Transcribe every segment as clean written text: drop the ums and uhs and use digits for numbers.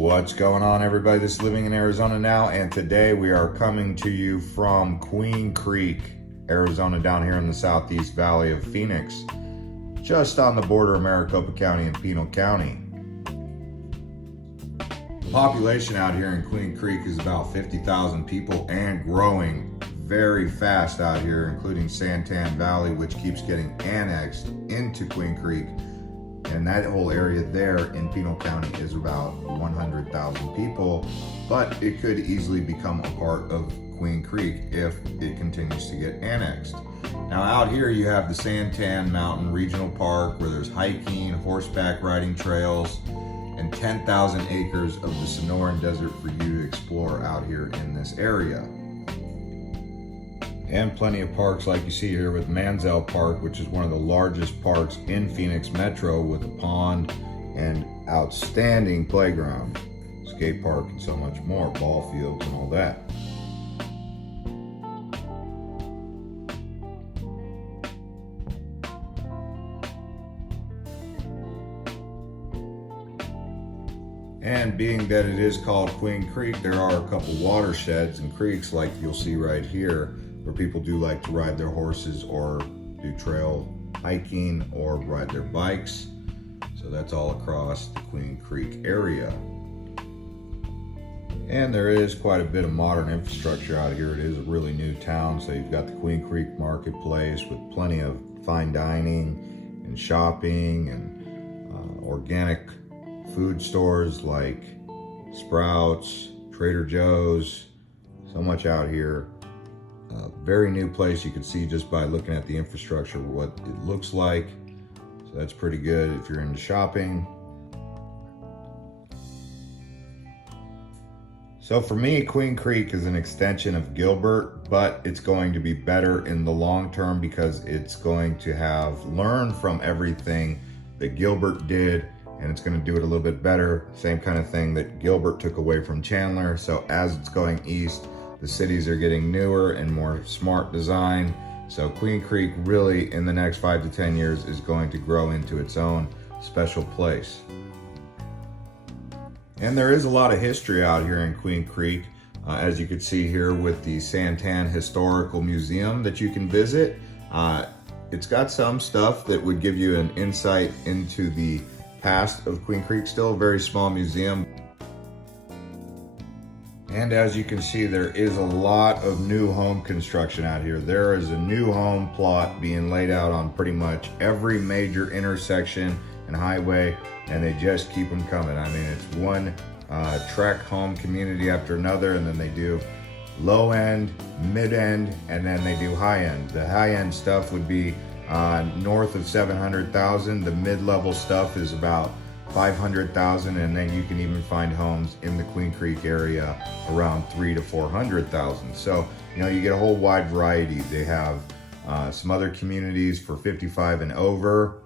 What's going on, everybody? This is Living in Arizona Now, and today we are coming to you from Queen Creek, Arizona, down here in the southeast valley of Phoenix, just on the border of Maricopa County and Pinal County. The population out here in Queen Creek is about 50,000 people and growing very fast out here, including Santan Valley, which keeps getting annexed into Queen Creek. And that whole area there in Pinal County is about 100,000 people, but it could easily become a part of Queen Creek if it continues to get annexed. Now out here you have the Santan Mountain Regional Park, where there's hiking, horseback riding trails, and 10,000 acres of the Sonoran Desert for you to explore out here in this area. And plenty of parks like you see here with Manziel Park, which is one of the largest parks in Phoenix Metro, with a pond and outstanding playground, skate park, and so much more, ball fields and all that. And being that it is called Queen Creek, there are a couple watersheds and creeks like you'll see right here, where people do like to ride their horses or do trail hiking or ride their bikes. So that's all across the Queen Creek area. And there is quite a bit of modern infrastructure out here. It is a really new town, so you've got the Queen Creek Marketplace with plenty of fine dining and shopping and organic food stores like Sprouts, Trader Joe's, so much out here. Very new place. You can see just by looking at the infrastructure what it looks like. So that's pretty good if you're into shopping. So for me, Queen Creek is an extension of Gilbert, but it's going to be better in the long term because it's going to have learned from everything that Gilbert did, and it's going to do it a little bit better. Same kind of thing that Gilbert took away from Chandler. So as it's going east, the cities are getting newer and more smart design. So Queen Creek really in the next 5 to 10 years is going to grow into its own special place. And there is a lot of history out here in Queen Creek, as you can see here with the Santan Historical Museum that you can visit. It's got some stuff that would give you an insight into the past of Queen Creek. Still a very small museum. And as you can see, there is a lot of new home construction out here. There is a new home plot being laid out on pretty much every major intersection and highway, and they just keep them coming. I mean, it's one tract home community after another, and then they do low end, mid end, and then they do high end. The high end stuff would be north of 700,000. The mid-level stuff is about 500,000, and then you can even find homes in the Queen Creek area around 300,000 to 400,000. So, you know, you get a whole wide variety. They have some other communities for 55 and over,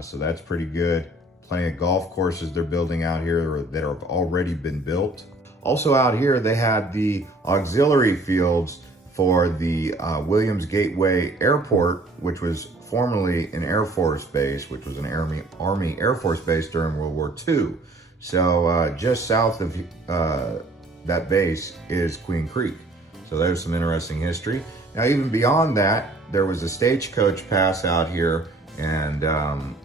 so that's pretty good. Plenty of golf courses they're building out here that have already been built. Also out here, they had the auxiliary fields for the Williams Gateway Airport, which was formerly an Air Force base, which was an Army Air Force base during World War II. So just south of that base is Queen Creek. So there's some interesting history. Now, even beyond that, there was a stagecoach pass out here, and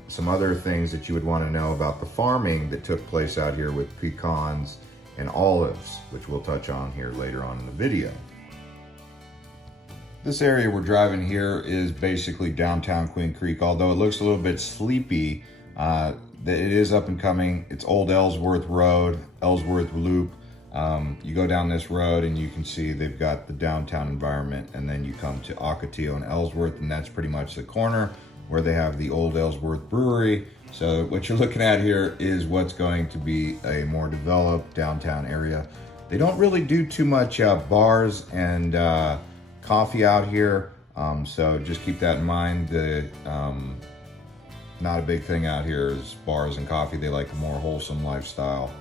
some other things that you would want to know about the farming that took place out here with pecans and olives, which we'll touch on here later on in the video. This area we're driving here is basically downtown Queen Creek, although it looks a little bit sleepy. It is up and coming. It's Old Ellsworth Road, Ellsworth Loop. You go down this road and you can see they've got the downtown environment, and then you come to Ocotillo and Ellsworth, and that's pretty much the corner where they have the Old Ellsworth Brewery. So what you're looking at here is what's going to be a more developed downtown area. They don't really do too much bars and coffee out here, so just keep that in mind. Not a big thing out here is bars and coffee. They like a more wholesome lifestyle.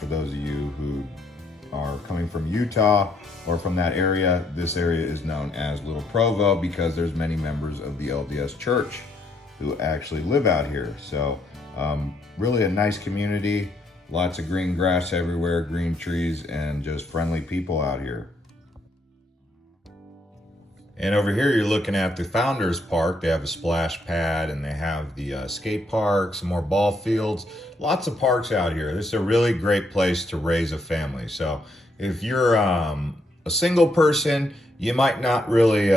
For those of you who are coming from Utah or from that area, this area is known as Little Provo because there's many members of the LDS Church who actually live out here. So really a nice community. Lots of green grass everywhere, green trees, and just friendly people out here. And over here you're looking at the Founders Park. They have a splash pad and they have the skate park, some more ball fields, lots of parks out here. This is a really great place to raise a family. So if you're a single person, you might not really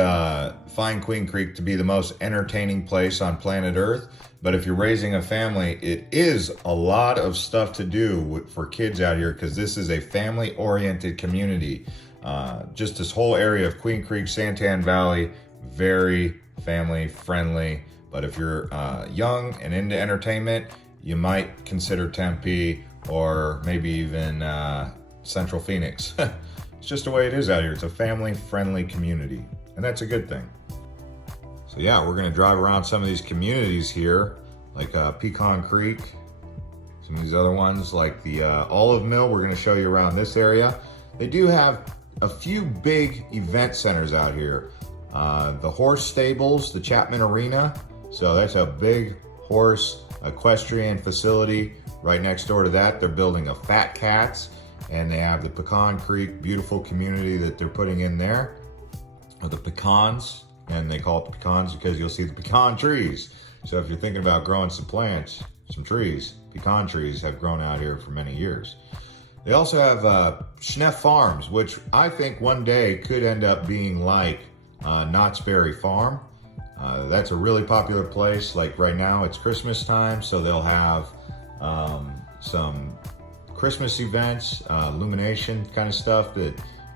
find Queen Creek to be the most entertaining place on planet Earth. But if you're raising a family, it is a lot of stuff to do for kids out here because this is a family-oriented community. Just this whole area of Queen Creek, Santan Valley, very family friendly. But if you're young and into entertainment, you might consider Tempe or maybe even Central Phoenix. It's just the way it is out here. It's a family friendly community, and that's a good thing. So yeah, we're gonna drive around some of these communities here, like Pecan Creek, some of these other ones like the Olive Mill. We're gonna show you around this area. They do have a few big event centers out here. The horse stables, the Chapman Arena. So that's a big horse equestrian facility. Right next door to that, they're building a Fat Cats, and they have the Pecan Creek, beautiful community that they're putting in there. The pecans, and they call it the pecans because you'll see the pecan trees. So if you're thinking about growing some plants, some trees, pecan trees have grown out here for many years. They also have Schneff Farms, which I think one day could end up being like Knott's Berry Farm. That's a really popular place. Like right now, it's Christmas time, so they'll have some Christmas events, illumination kind of stuff that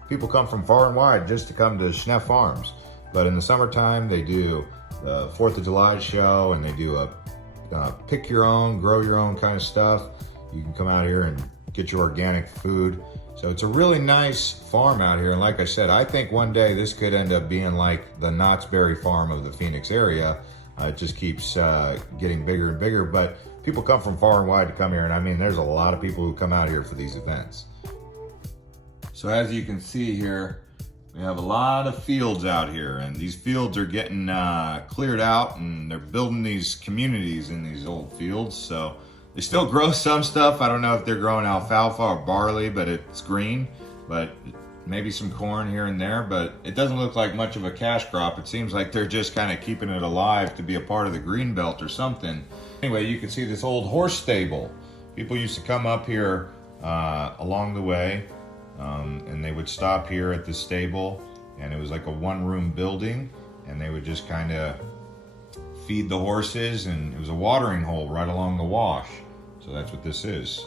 people come from far and wide just to come to Schneff Farms. But in the summertime, they do the 4th of July show, and they do a pick your own, grow your own kind of stuff. You can come out here and get your organic food. So it's a really nice farm out here. And like I said, I think one day this could end up being like the Knott's Berry Farm of the Phoenix area. It just keeps getting bigger and bigger, but people come from far and wide to come here. And I mean, there's a lot of people who come out here for these events. So as you can see here, we have a lot of fields out here, and these fields are getting cleared out, and they're building these communities in these old fields. So they still grow some stuff. I don't know if they're growing alfalfa or barley, but it's green, but maybe some corn here and there, but it doesn't look like much of a cash crop. It seems like they're just kind of keeping it alive to be a part of the green belt or something. Anyway, you can see this old horse stable. People used to come up here along the way, and they would stop here at the stable, and it was like a one-room building, and they would just kind of feed the horses, and it was a watering hole right along the wash. So that's what this is.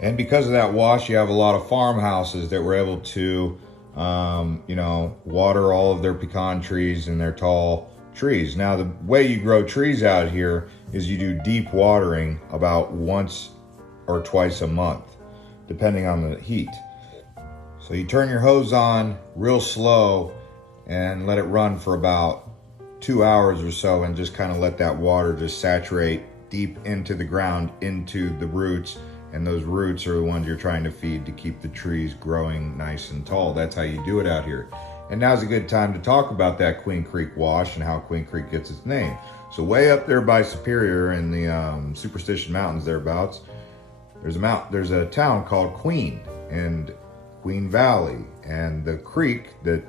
And because of that wash, you have a lot of farmhouses that were able to, water all of their pecan trees and their tall trees. Now, the way you grow trees out here is you do deep watering about once or twice a month, depending on the heat. So you turn your hose on real slow and let it run for about 2 hours or so, and just kind of let that water just saturate deep into the ground, into the roots. And those roots are the ones you're trying to feed to keep the trees growing nice and tall. That's how you do it out here. And now's a good time to talk about that Queen Creek wash and how Queen Creek gets its name. So way up there by Superior in the Superstition Mountains thereabouts, there's a town called Queen and Queen Valley. And the creek that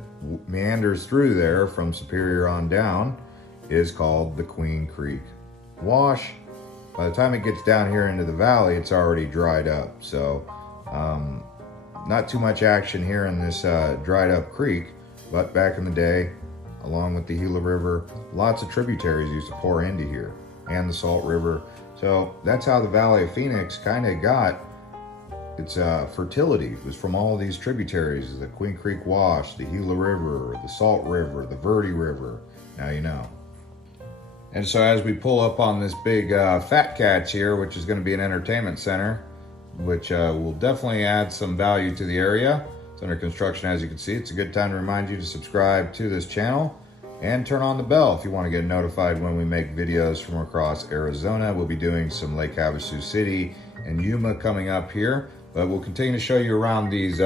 meanders through there from Superior on down is called the Queen Creek Wash. By the time it gets down here into the valley, it's already dried up. So not too much action here in this dried up creek, but back in the day, along with the Gila River, lots of tributaries used to pour into here, and the Salt River. So that's how the Valley of Phoenix kind of got its fertility. It was from all these tributaries: the Queen Creek Wash, the Gila River, the Salt River, the Verde River. Now you know. And so as we pull up on this big Fat Cats here, which is going to be an entertainment center, which will definitely add some value to the area. It's under construction, as you can see. It's a good time to remind you to subscribe to this channel and turn on the bell if you want to get notified when we make videos from across Arizona. We'll be doing some Lake Havasu City and Yuma coming up here, but we'll continue to show you around these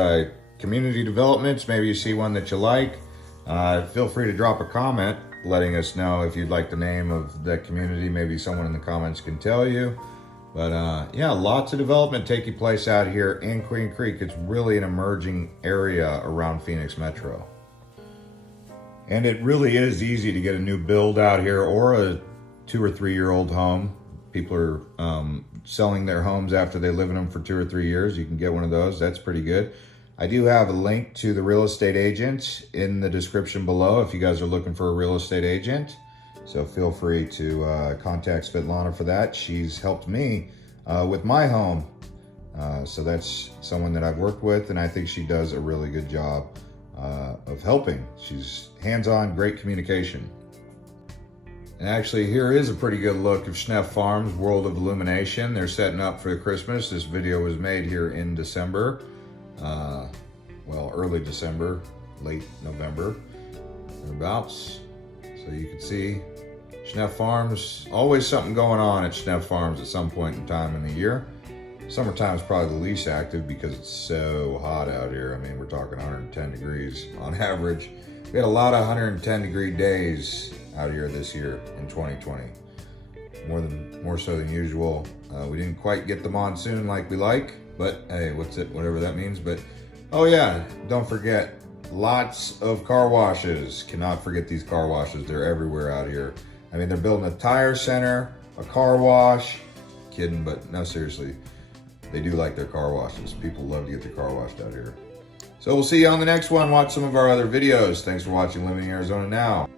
community developments. Maybe you see one that you like. Feel free to drop a comment letting us know if you'd like the name of that community. Maybe someone in the comments can tell you. But yeah, lots of development taking place out here in Queen Creek. It's really an emerging area around Phoenix Metro. And it really is easy to get a new build out here or a 2 or 3 year old home. People are selling their homes after they live in them for 2 or 3 years. You can get one of those. That's pretty good. I do have a link to the real estate agent in the description below if you guys are looking for a real estate agent. So feel free to contact Svetlana for that. She's helped me with my home. So that's someone that I've worked with, and I think she does a really good job of helping. She's hands-on, great communication. And actually, here is a pretty good look of Schneff Farms World of Illumination. They're setting up for Christmas. This video was made here in December. Well, early December, late November, thereabouts. So you can see Schneff Farms, always something going on at Schneff Farms at some point in time in the year. Summertime is probably the least active because it's so hot out here. I mean, we're talking 110 degrees on average. We had a lot of 110 degree days out here this year in 2020. More so than usual. We didn't quite get the monsoon like we like, but hey, whatever that means. But oh yeah, don't forget, lots of car washes. Cannot forget these car washes. They're everywhere out here. I mean, they're building a tire center, a car wash. Kidding, but no, seriously. They do like their car washes. People love to get their car washed out here. So we'll see you on the next one. Watch some of our other videos. Thanks for watching Living in Arizona Now.